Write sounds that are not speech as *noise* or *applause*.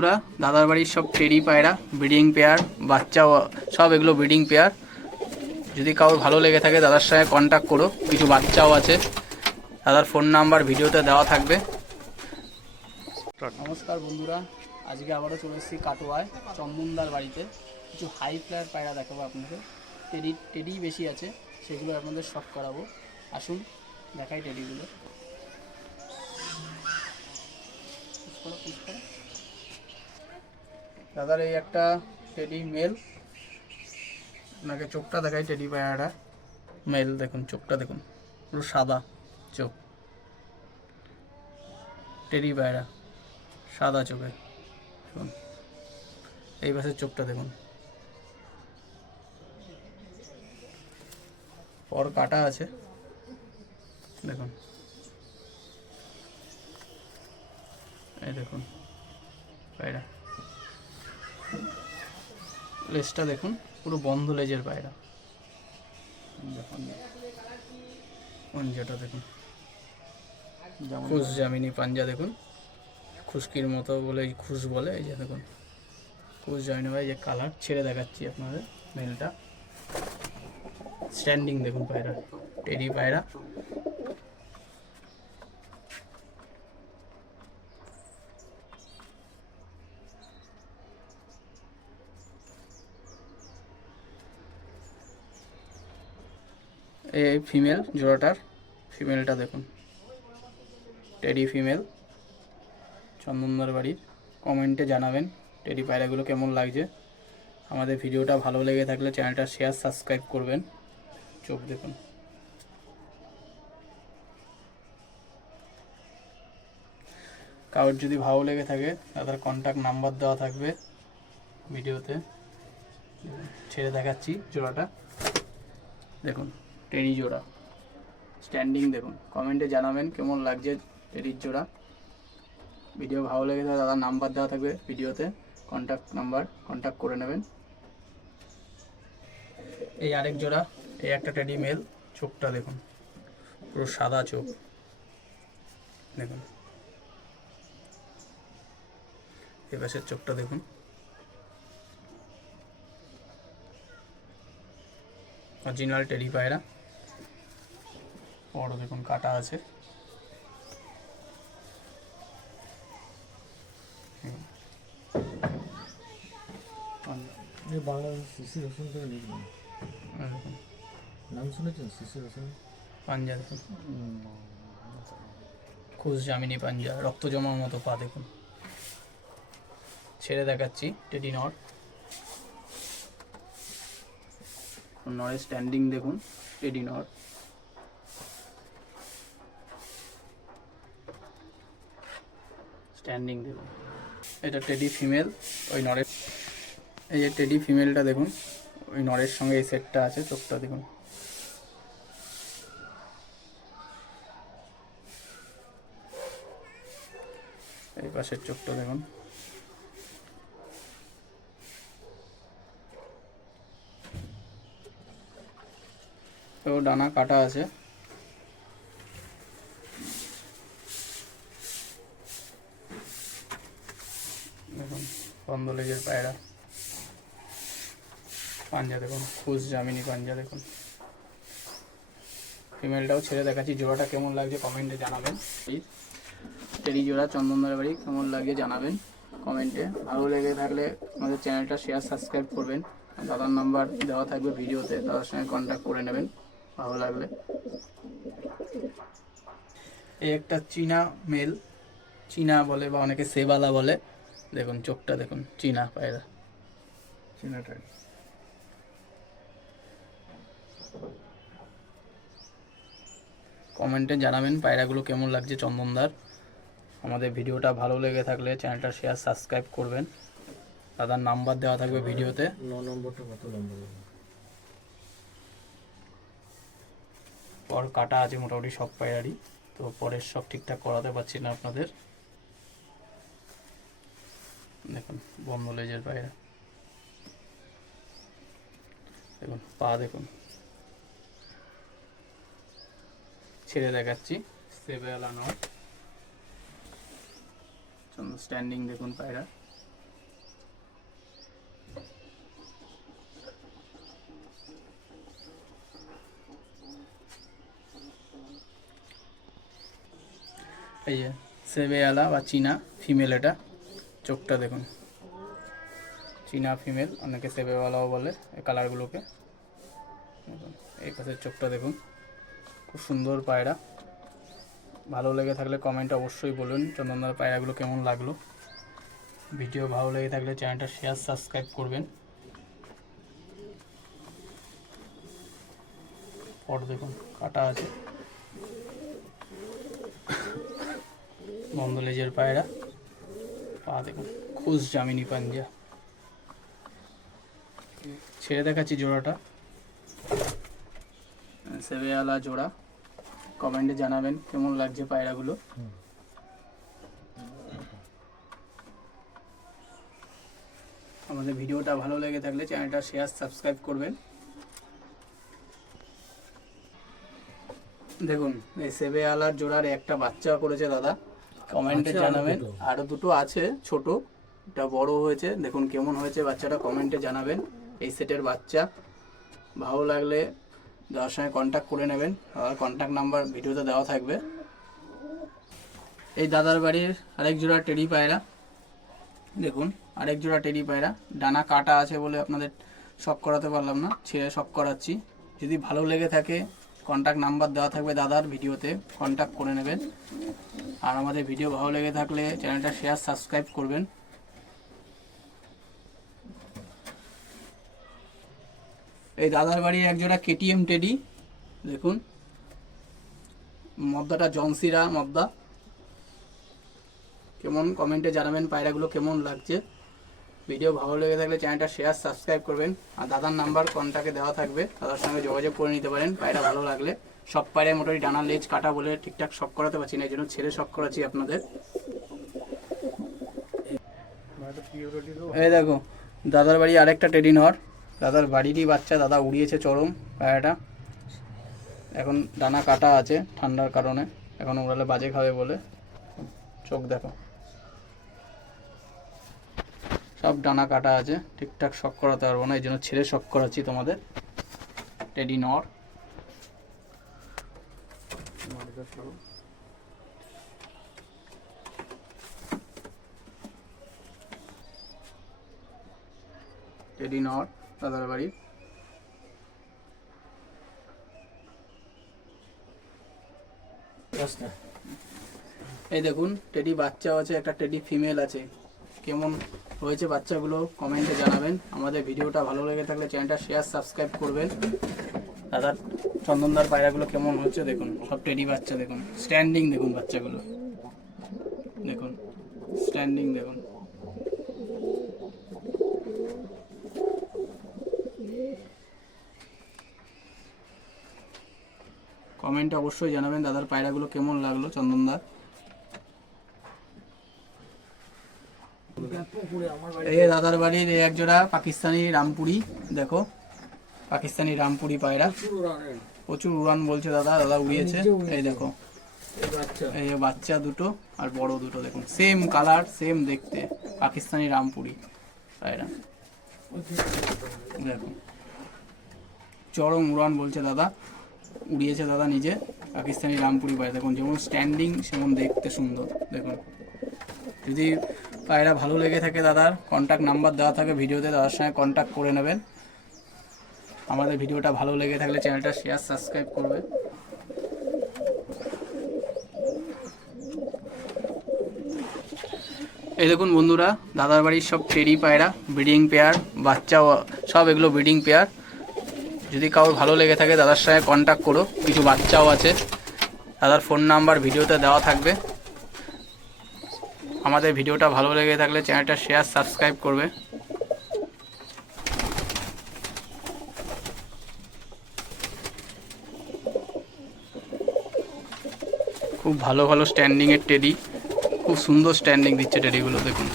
পুরা দাদার বাড়ির সব টেরি পায়রা ব্রিডিং পেয়ার বাচ্চাও সব এগুলো ব্রিডিং পেয়ার। যদি কারোর ভালো লেগে থাকে দাদার সঙ্গে কন্ট্যাক্ট করো কিছু বাচ্চাও আছে। দাদার ফোন নাম্বার ভিডিওতে দেওয়া থাকবে। নমস্কার বন্ধুরা আজকে আবারও চলে এসেছি কাটোয়ায় চন্দনদার বাড়িতে। কিছু হাই ফ্লায়ার পায়রা দেখাবো আপনাদের। টেডি টেডি বেশি আছে সেগুলো আপনাদের শখ করাবো। আসুন দেখাই টেডিগুলো। পুশ করো, পুশ করো। দাদার এই একটা টেডি মেল আপনাকে চোখটা দেখাই টেডি পায়রাটা মেল দেখুন, চোখটা দেখুন। পুরো সাদা চোখ। টেডি পায়রা সাদা চোখে। দেখুন, এই পাশের চোখটা দেখুন। পর কাটা আছে। দেখুন। এই দেখুন পায়রা লেজটা দেখুন পুরো বন্ধ লেজের পায়রা। দেখুন পঞ্জাটা দেখুন। খুশ জামিনী পাঞ্জা দেখুন খুশকির মতো বলে এই খুশ বলে এই যে দেখুন। খুশ জামিনী ভাই যে কালার ছেড়ে দেখাচ্ছি আপনাদের মেলটা। স্ট্যান্ডিং দেখুন পায়রা টেডি পায়রা। এই ফিমেল জোড়াটার ফিমেলটা দেখুন। টেডি ফিমেল চন্দনদার বাড়ির। কমেন্টে জানাবেন টেডি পায়রাগুলো কেমন লাগছে। আমাদের ভিডিওটা ভালো লেগে থাকলে চ্যানেলটা শেয়ার সাবস্ক্রাইব করবেন। চোখ দেখুন। কারোর যদি ভালো লেগে থাকে, তাদের কন্ট্যাক্ট নাম্বার দেওয়া থাকবে ভিডিওতে। ছেড়ে দেখাচ্ছি জোড়াটা। দেখুন। টেরি জোড়া স্ট্যান্ডিং দেখুন কমেন্টে জানাবেন কেমন লাগছে টেরির জোড়া ভিডিও ভালো লেগে থাকে দাদার নাম্বার দেওয়া থাকবে ভিডিওতে কন্ট্যাক্ট নাম্বার কন্ট্যাক্ট করে নেবেন। এই আরেক জোড়া, এই একটা টেডি মেল চোখটা দেখুন, পুরো সাদা চোখ। দেখুন। এই পাশের চোখটা দেখুন। অরিজিনাল টেডি পায়রা। বড় দেখুন কাটা আছে। শিশির থেকে লিখবেন নাম শুনেছেন শিশির রসুন? পাঞ্জা দেখুন খুশ জামিনী পাঞ্জা রক্ত জমার মতো পা দেখুন। ছেড়ে দেখাচ্ছি টেডি নট। নরের স্ট্যান্ডিং দেখুন টেডি নট। স্ট্যান্ডিং দেখুন। এটা টেডি ফিমেল ওই নরের এই যে টেডি ফিমেলটা দেখুন, ওই নরের সঙ্গে এই সেটটা আছে, চোখটা দেখুন। এই পাশের চোখটা দেখুন। তো ডানা কাটা আছে দেখুন লেজের পায়রা। পাঞ্জা দেখুন, খুশ জামিনী পাঞ্জা দেখুন। ফিমেলটাও ছেড়ে দেখাচ্ছি, জোড়াটা কেমন লাগছে কমেন্টে জানাবেন। প্লিজ টেরি জোড়া চন্দনদার বাড়ি কেমন লাগে জানাবেন কমেন্টে ভালো লেগে থাকলে আমাদের চ্যানেলটা শেয়ার সাবস্ক্রাইব করবেন। দাদার নাম্বার দেওয়া থাকবে ভিডিওতে, দাদার সঙ্গে কন্ট্যাক্ট করে নেবেন, ভালো লাগলে। এই একটা চীনা মেল চীনা বলে বা অনেকে সেবালা বলে। দেখুন চোখটা দেখুন চীনা পায়রা। চিনাটাই কমেন্টে জানাবেন পায়রাগুলো কেমন লাগছে চন্দনদার। আমাদের ভিডিওটা ভালো লেগে থাকলে চ্যানেলটা শেয়ার সাবস্ক্রাইব করবেন। দাদার নাম্বার দেওয়া থাকবে ভিডিওতে। নম্বরটা কত নম্বর? পর কাটা আছে মোটামুটি সব পায়রারই তো পরের সব ঠিকঠাক করাতে পারছি না আপনাদের। দেখুন, বম নলেজের পায়রা দেখুন, পা দেখুন। ছেড়ে দেখাচ্ছি। সেবে আলানো। স্ট্যান্ডিং দেখুন পায়রা। এই যে সেবেয়ালা বা চীনা ফিমেল এটা। চোখটা দেখুন। চীনা ফিমেল, অনেকে সেবেওয়ালাও বলে এই কালারগুলোকে। এই পাশের চোখটা দেখুন। খুব সুন্দর পায়রা। ভালো লেগে থাকলে কমেন্টে অবশ্যই বলুন চন্দনদার পায়রাগুলো কেমন লাগল। ভিডিও ভালো লেগে থাকলে চ্যানেলটা শেয়ার সাবস্ক্রাইব করবেন। পট দেখুন, কাটা আছে। *coughs* বন্ধ লেজের পায়রা। পা দেখুন, খুশ জামিনি পাঞ্জা। ছেড়ে দেখাচ্ছি জোড়াটা। সেবেয়ালা জোড়া কমেন্টে জানাবেন কেমন লাগছে পায়রাগুলো। আমাদের ভিডিওটা ভালো লেগে থাকলে চ্যানেলটা শেয়ার সাবস্ক্রাইব করবেন। দেখুন, এই সেবে আলার জোড়ার একটা বাচ্চা করেছে দাদা। কমেন্টে জানাবেন। দুটো। আরও দুটো আছে ছোট এটা বড় হয়েছে। দেখুন কেমন হয়েছে বাচ্চাটা কমেন্টে জানাবেন। এই সেটের বাচ্চা ভালো লাগলে দেওয়ার সঙ্গে কন্ট্যাক্ট করে নেবেন। আর কন্ট্যাক্ট নাম্বার ভিডিওতে দেওয়া থাকবে। এই দাদার বাড়ির আরেক জোড়া টেডি পায়রা দেখুন আরেক জোড়া টেডি পায়রা। ডানা কাটা আছে বলে আপনাদের শখ করাতে পারলাম না ছেড়ে শখ করাচ্ছি। যদি ভালো লেগে থাকে কন্ট্যাক্ট নাম্বার দেওয়া থাকবে দাদার ভিডিওতে কন্ট্যাক্ট করে নেবেন। আর আমাদের ভিডিও ভালো লেগে থাকলে চ্যানেলটা শেয়ার সাবস্ক্রাইব করবেন। এই দাদার বাড়ির একজোড়া কেটিএম টেডি দেখুন। মদ্দাটা জনসিরা মদ্দা। কেমন কমেন্টে জানাবেন, পায়রাগুলো কেমন লাগছে। ভিডিও ভালো লেগে থাকলে চ্যানেলটা শেয়ার সাবস্ক্রাইব করবেন। আর দাদার নাম্বার কন্ট্যাক্টে দেওয়া থাকবে। দাদার সঙ্গে যোগাযোগ করে নিতে পারেন, পায়রা ভালো লাগলে। সব পায়রায় মোটামুটি ডানা, লেজ, কাটা বলে ঠিকঠাক শখ করাতে পারছি না, এই জন্য ছেড়ে শখ করাচ্ছি আপনাদের। এই দেখো, দাদার বাড়ি আরেকটা টেডি নর দাদার বাড়িরই বাচ্চা, দাদা উড়িয়েছে চরম পায়রাটা। এখন ডানা কাটা আছে ঠান্ডার কারণে, এখন উড়ালে বাজে খাবে বলে। চোখ দেখো। সব ডানা কাটা আছে। ঠিকঠাক শক করাতে পারব না, এই জন্য ছেড়ে শক করাচ্ছি তোমাদের। টেডি নর। টেডি নর, দাদার বাড়ি। রাস্তা এই দেখুন, টেডি বাচ্চাও আছে, একটা টেডি ফিমেল আছে। কেমন হয়েছে বাচ্চাগুলো কমেন্টে জানাবেন। আমাদের ভিডিওটা ভালো লেগে থাকলে চ্যানেলটা শেয়ার সাবস্ক্রাইব করবেন। দাদার চন্দনদার পায়রাগুলো কেমন হচ্ছে দেখুন। সব টেডি বাচ্চা দেখুন। স্ট্যান্ডিং দেখুন বাচ্চাগুলো। দেখুন। স্ট্যান্ডিং দেখুন। কমেন্ট অবশ্যই জানাবেন দাদার পায়রাগুলো কেমন লাগল চন্দনদার। এই দাদার বাড়ির এই একজোড়া পাকিস্তানি রামপুরি দেখো। পাকিস্তানি রামপুরি পায়রা। প্রচুর উড়ান বলছে দাদা দাদা উড়িয়েছে। এই দেখো। এই বাচ্চা। দুটো আর বড় দুটো দেখুন। সেম কালার সেম দেখতে। পাকিস্তানি রামপুরি পায়রা। দেখুন চরম উড়ান বলছে দাদা। উড়িয়েছে দাদা নিজে। পাকিস্তানি রামপুরি পায়রা। দেখুন যেমন স্ট্যান্ডিং সেমন দেখতে সুন্দর। দেখুন। যদি পায়রা ভালো লেগে থাকে দাদার। কন্ট্যাক্ট নাম্বার দেওয়া থাকে ভিডিওতে, দাদার সঙ্গে কন্ট্যাক্ট করে নেবেন। আমাদের ভিডিওটা ভালো লেগে থাকলে চ্যানেলটা শেয়ার সাবস্ক্রাইব করবে এই দেখুন বন্ধুরা, দাদার বাড়ির সব টেরি পায়রা ব্রিডিং পেয়ার বাচ্চাও সব এগুলো ব্রিডিং পেয়ার যদি কারোর ভালো লেগে থাকে, দাদার সঙ্গে কন্ট্যাক্ট করো। কিছু বাচ্চাও আছে। দাদার ফোন নাম্বার ভিডিওতে দেওয়া থাকবে। আমাদের ভিডিওটা ভালো লেগে থাকলে চ্যানেলটা শেয়ার সাবস্ক্রাইব করবে। খুব ভালো ভালো স্ট্যান্ডিংয়ের টেডি খুব সুন্দর স্ট্যান্ডিং দিচ্ছে টেডিগুলো দেখুন।